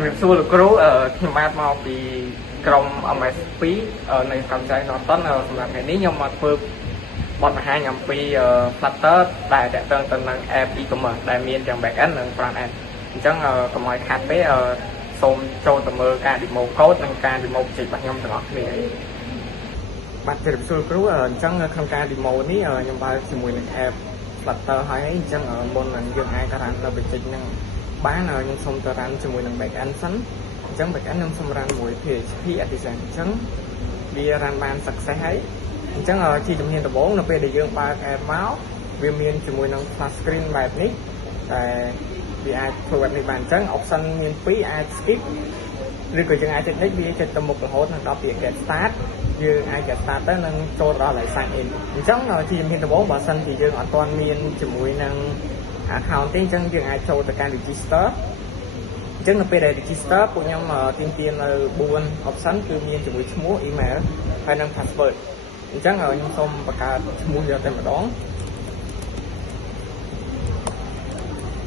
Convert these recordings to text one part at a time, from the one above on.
ជំរាបសួរលោកគ្រូខ្ញុំបាទមកពីក្រុម MS2 នៅកម្មចៃ Norton សម្រាប់ថ្ងៃនេះខ្ញុំមកធ្វើបទបង្ហាញអំពី Flutter ដែលតាក់ទងទៅនឹង app e-commerce ដែលមានទាំង back end និង front end អញ្ចឹងកុំឲ្យខាតពេកសូមចូលទៅមើលការ demo code និងការ demo បច្ចេករបស់ខ្ញុំទាំងអស់គ្នាបាទជំរាបសួរគ្រូអញ្ចឹងក្នុងការ demo នេះខ្ញុំបើកជាមួយនឹង app Flutter ហើយអញ្ចឹងមុននឹងយើងអាចទៅ run នៅបច្ចេកហ្នឹងបានខ្ញុំសូមទៅ run ជាមួយនឹង back end សិនអញ្ចឹង back end ខ្ញុំសូម run មួយ PHP Artisan អញ្ចឹងវា run បាន success ហើយអញ្ចឹងជាជំហានដំបូងនៅពេលដែលយើងបើក app មកវាមានជាមួយនឹង flash screen បែបនេះតែវាអាចធ្វើបែបនេះបានអញ្ចឹង option មាន2អាច skip ឬក៏យើងអាចចុចនេះវាចុចទៅមុខរហូតដល់ពេល get start យើងអាច get start ទៅនឹងចូលដល់ហើយ sign in អញ្ចឹងជាជំហានដំបូងបើសិនជាយើងអត់ទាន់មានជាមួយនឹង account ទេអញ្ចឹងយើងអាចចូលទៅការ register អញ្ចឹងនៅពេលដែល register ពួកខ្ញុំទាមទារនៅ4 option គឺមានជាមួយឈ្មោះ email ហើយនិង password អញ្ចឹងខ្ញុំសូមបង្កើតឈ្មោះយកតែម្ដង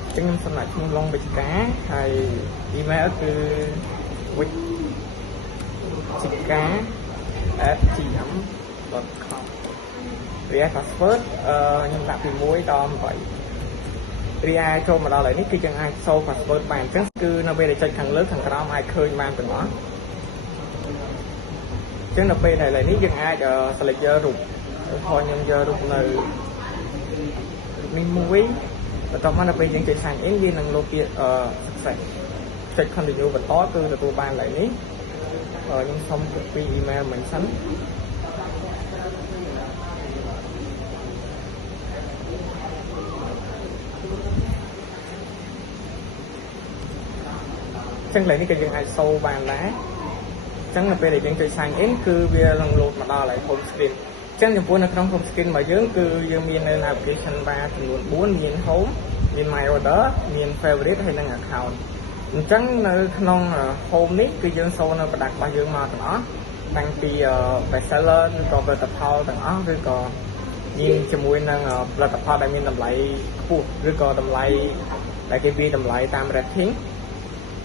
អញ្ចឹងខ្ញុំសម្រាប់ឈ្មោះឡុងវិជ្ជការហើយ email គឺ wichika@gm.com វា password ខ្ញុំដាក់ពី1ដល់8រីឯចូលមកដល់ហើយនេះគឺយើងអាចសូ password បានអញ្ចឹងគឺនៅពេលដែលចុចខាងលើខាងក្រោមអាចឃើញបានទាំងអស់អញ្ចឹងនៅពេលដែលឥឡូវនេះយើងអាច select យករូបខ្ញុំយករូបនៅនេះមួយបន្ទាប់មកនៅពេលយើងចុច sign in វានឹងលោតពាក្យsuccess ចុច continue បន្តគឺទទួលបានឥឡូវនេះខ្ញុំសុំ copy email មិញសិនចឹងឥឡូវនេះក៏យើងអាចសូបានដែរអញ្ចឹងនៅពេលដែលយើងចុច sign in គឺវានឹងលោតមកដល់ហើយ home screen អញ្ចឹងចំពោះនៅក្នុង home screen របស់យើងគឺយើងមាននៅ application bar ចំនួន4មាន home មាន my order មាន favorite ហើយនិង account អញ្ចឹងនៅក្នុង home នេះគឺយើងសូនៅប្រដាប់របស់យើងមកទាំងអស់តាំងពី best seller ឬក៏ផលិតផលទាំងអស់ឬក៏មានជាមួយនឹងផលិតផលដែលមានតម្លៃខ្ពស់ឬក៏តម្លៃដែលគេវាយតម្លៃតាម rating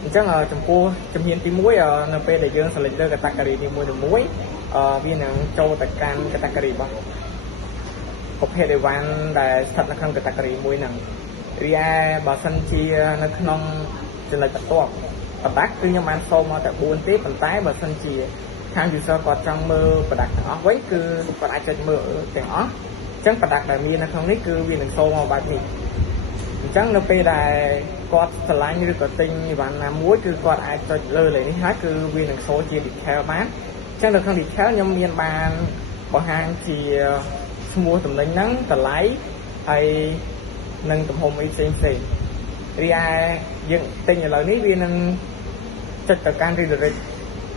អញ្ចឹងចំពោះជំហានទី1នៅពេលដែលយើង select លើ category នីមួយៗវានឹងចូលទៅកាន់ category របស់ប្រភេទអីវ៉ាន់ដែលស្ថិតនៅក្នុង category មួយហ្នឹងរីឯបើសិនជានៅក្នុងចំណុចបន្ទាប់product គឺខ្ញុំបានសូមមកតែ4ទេប៉ុន្តែបើសិនជាខាង user គាត់ចង់មើល product ទាំងអស់វិញគឺគាត់អាចចុចមើលទាំងអស់អញ្ចឹង product ដែលមាននៅក្នុងនេះគឺវានឹងសូមមកបែបនេះអញ្ចឹងនៅពេលដែលគាត់ឆ្លាញ់ឬក៏ទិញអីវ៉ាន់ណាមួយគឺគាត់អាចចុចលើលេខនេះហើយគឺវានឹងសូជា detail បានអញ្ចឹងនៅក្នុង detail ខ្ញុំមានបានបង្ហាញជាឈ្មោះតំណែងហ្នឹងតម្លៃហើយនិងទំហំអីផ្សេងរីឯយើងទិញឥឡូវនេះវានឹងចុចទៅកាន់ redirect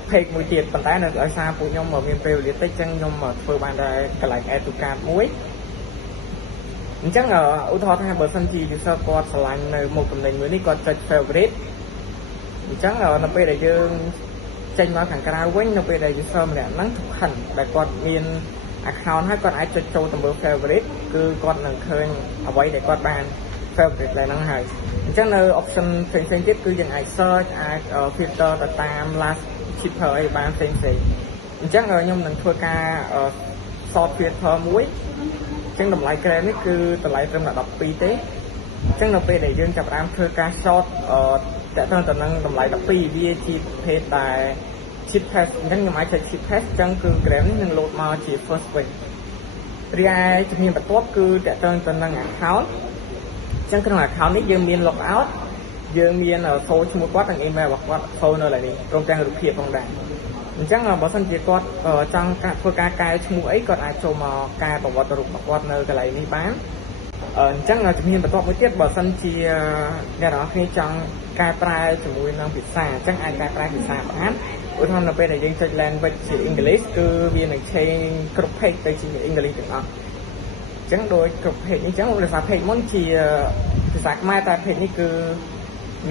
page មួយទៀតប៉ុន្តែនៅដោយសារពួកខ្ញុំមានពេលវេលាតិចអញ្ចឹងខ្ញុំធ្វើបានតែកន្លែង add to cart មួយអញ្ចឹងឧទាហរណ៍ថាបើសិនជា user គាត់ឆ្លាញ់នៅមុខតំណែងមួយនេះគាត់ចុច favorite អញ្ចឹងនៅពេលដែលយើងចេញមកខាងក្រៅវិញនៅពេលដែល user ម្នាក់ហ្នឹងខិនដែលគាត់មាន account ហើយគាត់អាចចុចចូលទៅមើល favorite គឺគាត់នឹងឃើញអ្វីដែលគាត់បាន favorite ឡើងហ្នឹងហើយអញ្ចឹងនៅ option ផ្សេងៗទៀតគឺយើងអាច search អាច filter ទៅតាម last cheaper អីបានផ្សេងអញ្ចឹងខ្ញុំនឹងធ្វើការ sort filter មួយអញ្ចឹងតម្លៃ ក្រែមនេះគឺតម្លៃត្រឹមតែ12ទេអញ្ចឹងនៅពេលដែលយើងចាប់ផ្ដើមធ្វើការ short តាក់ទងទៅនឹងតម្លៃ12វាជាប្រភេទដែល cheapest អញ្ចឹងខ្ញុំអាចចុច cheapest អញ្ចឹងគឺក្រែមនេះនឹងលោតមកជា first way រីឯជំនាញបន្ទាប់គឺតាក់ទងទៅនឹង account អញ្ចឹងក្នុង account នេះយើងមាន log out យើងមានសូឈ្មោះគាត់និង email របស់គាត់សូនៅឡើយនេះព្រមទាំងរូបភាពផងដែរអញ្ចឹងបើសិនជាគាត់ចង់ធ្វើការកែឈ្មោះអីគាត់អាចចូលមកកែប្រវត្តិរូបរបស់គាត់នៅកន្លែងនេះបានអញ្ចឹងជំនាញបន្ទាប់មួយទៀតបើសិនជាអ្នកនរគ្នាចង់កែប្រែជាមួយនឹងភាសាអញ្ចឹងអាចកែប្រែភាសាបានឧទាហរណ៍នៅពេលដែលយើងចុច language ជា English គឺវានឹង change គ្រប់ page ទៅជា English ទាំងអស់អញ្ចឹងដោយគ្រប់ page នេះអញ្ចឹងដោយសារ page មុនជាភាសាខ្មែរតែ page នេះគឺ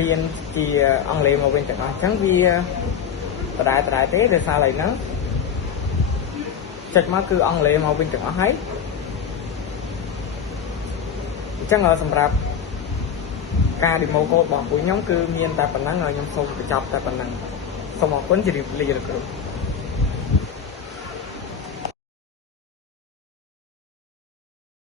មានជាអង់គ្លេសមកវិញទាំងអស់អញ្ចឹងវាបដាទេដោយសារឥឡូវហ្នឹងចុចមកគឺអង់គ្លេសមកវិញទាំងអស់ហើយអញ្ចឹងសម្រាប់ ការ demo code របស់ពួកខ្ញុំគឺមានតែប៉ុណ្ណឹងហើយខ្ញុំសូមបញ្ចប់តែប៉ុណ្ណឹងសូមអរគុណជម្រាបលាលោកគ្រូ